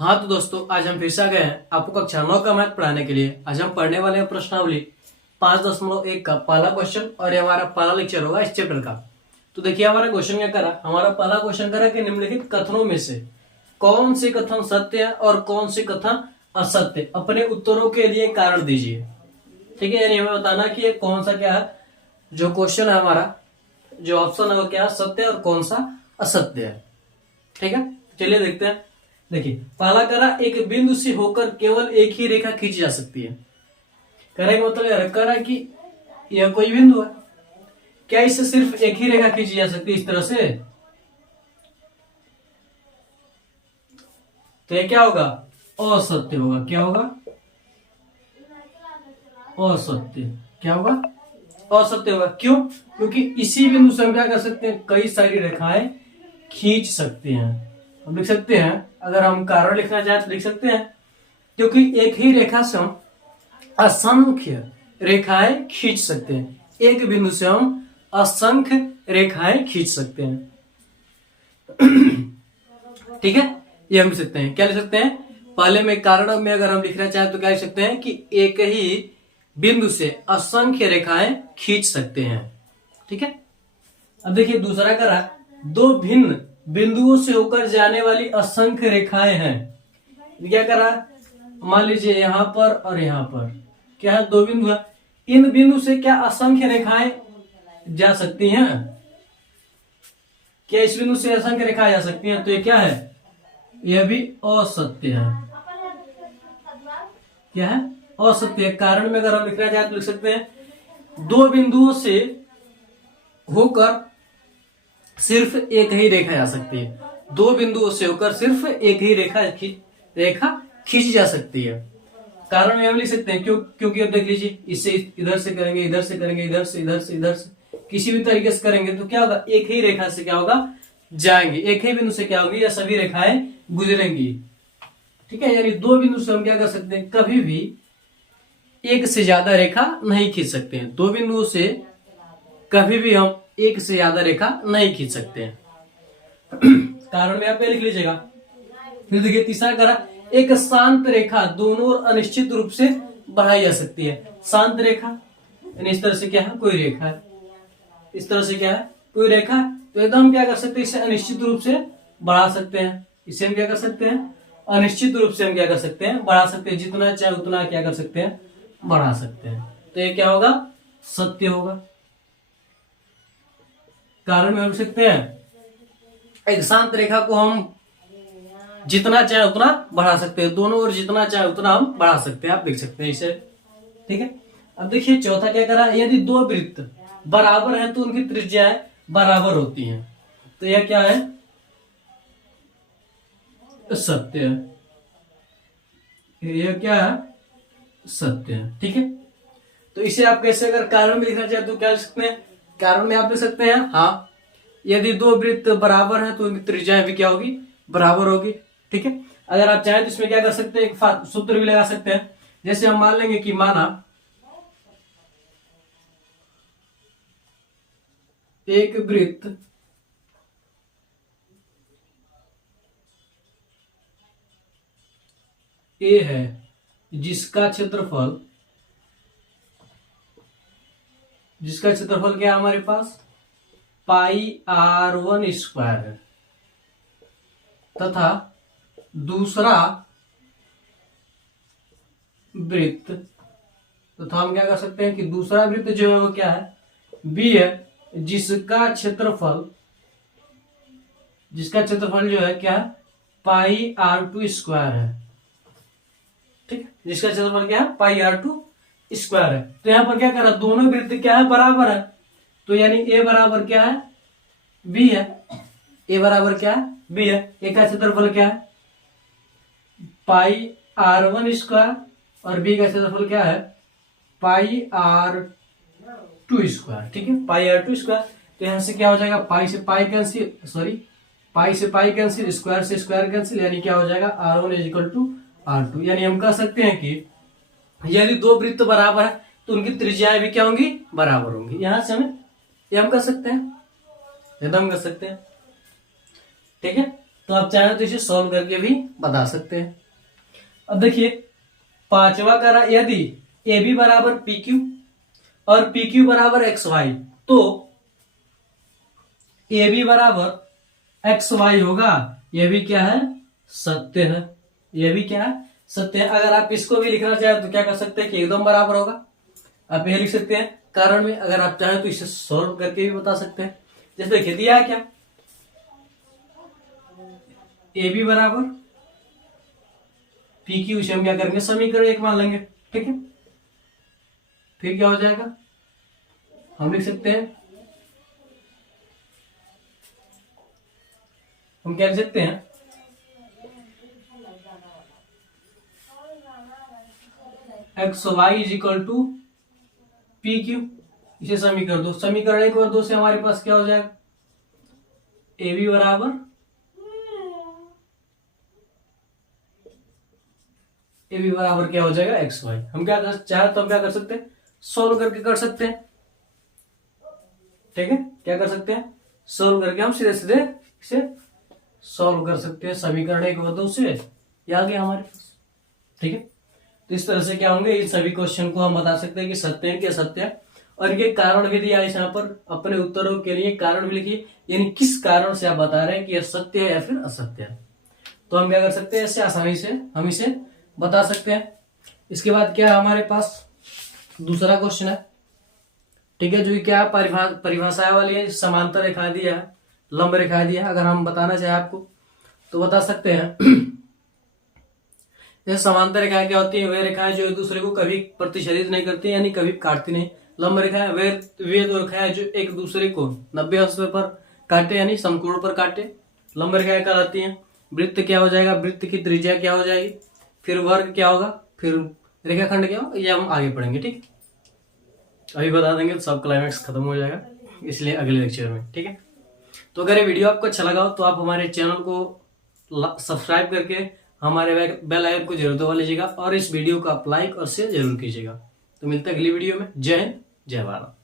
हाँ तो दोस्तों, आज हम फिर से आ गए हैं आपको कक्षा 9 का मैथ पढ़ाने के लिए। आज हम पढ़ने वाले हैं प्रश्नावली 5.1 का पहला क्वेश्चन और ये हमारा पहला लेक्चर होगा इस चैप्टर का। तो देखिए हमारा क्वेश्चन क्या करा। हमारा पहला क्वेश्चन करा कि निम्नलिखित कथनों में से कौन से कथन सत्य है और कौन से कथन असत्य, अपने उत्तरों के लिए कारण दीजिए। ठीक है, यानी हमें बताना कि ये कौन सा क्या है, जो क्वेश्चन है हमारा, जो ऑप्शन है वो क्या सत्य है और कौन सा असत्य है। ठीक है, चलिए देखते हैं। देखिए पहला करा, एक बिंदु से होकर केवल एक ही रेखा खींची जा सकती है। कहने का मतलब करा कि यह कोई बिंदु है, क्या इससे सिर्फ एक ही रेखा खींची जा सकती है इस तरह से? तो ये क्या होगा, असत्य होगा। क्या होगा, असत्य। क्या होगा, असत्य होगा। क्यों? क्योंकि इसी बिंदु से हम क्या कर सकते हैं, कई सारी रेखाएं खींच सकते हैं। हम लिख सकते हैं, अगर हम कारण लिखना चाहें तो लिख सकते हैं, क्योंकि एक ही रेखा से हम असंख्य रेखाएं खींच सकते हैं। एक बिंदु से हम असंख्य रेखाएं खींच सकते हैं। ठीक है, ये हम लिख सकते हैं। क्या लिख सकते हैं, पहले में कारण में अगर हम लिखना चाहें तो क्या लिख सकते हैं कि एक ही बिंदु से असंख्य रेखाएं खींच सकते हैं। ठीक है, अब देखिए दूसरा करा, दो भिन्न बिंदुओं से होकर जाने वाली असंख्य रेखाएं हैं। क्या करा, मान लीजिए यहां पर और यहां पर क्या है, दो बिंदु है। इन बिंदु से क्या असंख्य रेखाएं जा सकती हैं? क्या इस बिंदु से असंख्य रेखाएं जा सकती हैं? तो ये क्या है, यह भी असत्य है। क्या है, असत्य है। कारण में अगर हम लिखना चाहें तो लिख सकते हैं, दो बिंदुओं से होकर सिर्फ एक ही रेखा जा सकती है। दो बिंदुओं से होकर सिर्फ एक ही रेखा खींची जा सकती है। कारण में हम लिख सकते हैं क्योंकि अब देख लीजिए, इससे इधर से करेंगे, इधर से करेंगे, इधर से इधर से इधर से, किसी भी तरीके से करेंगे तो क्या होगा, एक ही रेखा से क्या होगा, जाएंगे। एक ही बिंदु से क्या होगी, या सभी रेखाएं गुजरेंगी। ठीक है, यानी दो बिंदु से हम क्या कर सकते हैं, कभी भी एक से ज्यादा रेखा नहीं खींच सकते हैं। दो बिंदुओं से कभी भी हम एक से ज्यादा रेखा नहीं खींच सकते हैं। कारण में आप लिख लीजिएगा। फिर देखिए तीसरा करा, एक शांत रेखा दोनों ओर अनिश्चित रूप से बढ़ाई जा सकती है। शांत रेखा यानी इस तरह से क्या है, कोई रेखा है। इस तरह से क्या है, कोई रेखा है। तो एकदम क्या कर सकते हैं, इसे अनिश्चित रूप से बढ़ा सकते हैं। इसे हम क्या कर सकते हैं, अनिश्चित रूप से हम क्या कर सकते हैं, बढ़ा सकते हैं। जितना चाहे उतना क्या कर सकते हैं, बढ़ा सकते हैं। तो ये क्या होगा, सत्य होगा। कारण में हम सकते हैं, एक शांत रेखा को हम जितना चाहे उतना बढ़ा सकते हैं। दोनों ओर जितना चाहे उतना हम बढ़ा सकते हैं। आप देख सकते हैं इसे। ठीक है, अब देखिए चौथा क्या करा, यदि दो वृत्त बराबर हैं तो उनकी त्रिज्याएं बराबर होती हैं। तो यह क्या है, सत्य है। यह क्या है, सत्य है। ठीक है, तो इसे आप कैसे अगर कारण में लिखना चाहे तो क्या लिख सकते हैं, कारण में आप लिख सकते हैं, हाँ यदि दो वृत्त बराबर हैं तो उनकी त्रिज्याएं भी क्या होगी, बराबर होगी। ठीक है, अगर आप चाहें तो इसमें क्या कर सकते हैं, एक सूत्र भी लगा सकते हैं। जैसे हम मान लेंगे कि माना एक वृत्त ए है जिसका क्षेत्रफल क्या है हमारे पास, πr1² है, तथा दूसरा वृत्त, तथा हम क्या कर सकते हैं कि दूसरा वृत्त जो है वो क्या है, बी है, जिसका क्षेत्रफल जो है क्या है, πr2² है। ठीक, जिसका क्षेत्रफल क्या है, πr2² है। तो यहां पर क्या करा, दोनों वृत्त क्या है, बराबर है। तो यानी ए बराबर क्या है, बी है। ए बराबर क्या है, बी है। ए का क्षेत्रफल क्या है, πr1² और बी का क्षेत्रफल क्या है, πr2²। ठीक है, πr2²। तो यहां से क्या हो जाएगा, पाई से पाई कैंसिल, स्क्वायर से स्क्वायर कैंसिल, यानी क्या हो जाएगा, r1 = r2। यानी हम कह सकते हैं कि यदि दो वृत्त बराबर है तो उनकी त्रिज्याएं भी क्या होंगी, बराबर होंगी। यहां से हमें ये हम कर सकते हैं, एकदम कर सकते हैं। ठीक है, तो आप चाहें तो इसे सॉल्व करके भी बता सकते हैं। अब देखिए पांचवा करा, यदि ए बी बराबर पी क्यू और पी क्यू बराबर एक्स वाई, तो ए बी बराबर एक्स वाई होगा, ये भी क्या है, सत्य है। ये भी क्या है, सत्य है। अगर आप इसको भी लिखना चाहें तो क्या कर सकते हैं कि एकदम बराबर होगा, आप ये लिख सकते हैं कारण में। अगर आप चाहें तो इसे सॉल्व करके भी बता सकते हैं। जैसे देखिए दिया है क्या, ए बी बराबर पी क्यू, इसे हम क्या करेंगे, समीकरण एक मान लेंगे, ठीक है। फिर क्या हो जाएगा, हम लिख सकते हैं, हम क्या लिख सकते हैं, X Y is equal to P Q. इसे समीकरण दो, समीकरण एक और दो से हमारे पास क्या हो जाएगा, ए बी बराबर क्या हो जाएगा, एक्स वाई। हम क्या कर चाहे तो हम क्या कर सकते हैं, सोल्व करके कर सकते हैं, ठीक है। क्या कर सकते हैं, सोल्व करके हम सीधे सीधे इसे सॉल्व कर सकते हैं। समीकरण एक और दो से ये आ गया हमारे पास, ठीक है। तो इस तरह से क्या होंगे, इन सभी क्वेश्चन को हम बता सकते हैं कि सत्य है कि असत्य है। और इनके कारण भी दिया है यहाँ पर, अपने उत्तरों के लिए कारण भी लिखिए, यानी किस कारण से आप बता रहे हैं कि यह सत्य है या फिर असत्य है। तो हम क्या कर सकते हैं, ऐसे आसानी से हम इसे बता सकते हैं। इसके बाद क्या है हमारे पास, दूसरा क्वेश्चन है, ठीक है, जो कि क्या परिभाषाएं वाली है। समांतर रेखा दिया है, लंब रेखा दिया है। अगर हम बताना चाहे आपको तो बता सकते हैं। जैसे समांतर रेखाएं क्या होती है, वे रेखाएं जो एक दूसरे को कभी प्रतिच्छेदित नहीं करती, यानी कभी काटती नहीं। लंब रेखाएं वे दो रेखाएं जो एक दूसरे को 90 अंश पर काटे, यानी समकोण पर काटे, लंब रेखाएं कहलाती हैं। वृत्त क्या हो जाएगा, वृत्त की त्रिज्या क्या हो जाएगी, फिर वर्ग क्या होगा, फिर रेखाखंड क्या होगा, ये हम आगे पढ़ेंगे, ठीक। अभी बता देंगे तो सब क्लाइमैक्स खत्म हो जाएगा, इसलिए अगले लेक्चर में, ठीक है। तो अगर ये वीडियो आपको अच्छा लगा हो तो आप हमारे चैनल को सब्सक्राइब करके हमारे बेल आइकन को जरूर दबा लीजिएगा और इस वीडियो को आप लाइक और शेयर जरूर कीजिएगा। तो मिलते हैं अगली वीडियो में। जय हिंद, जय भारत।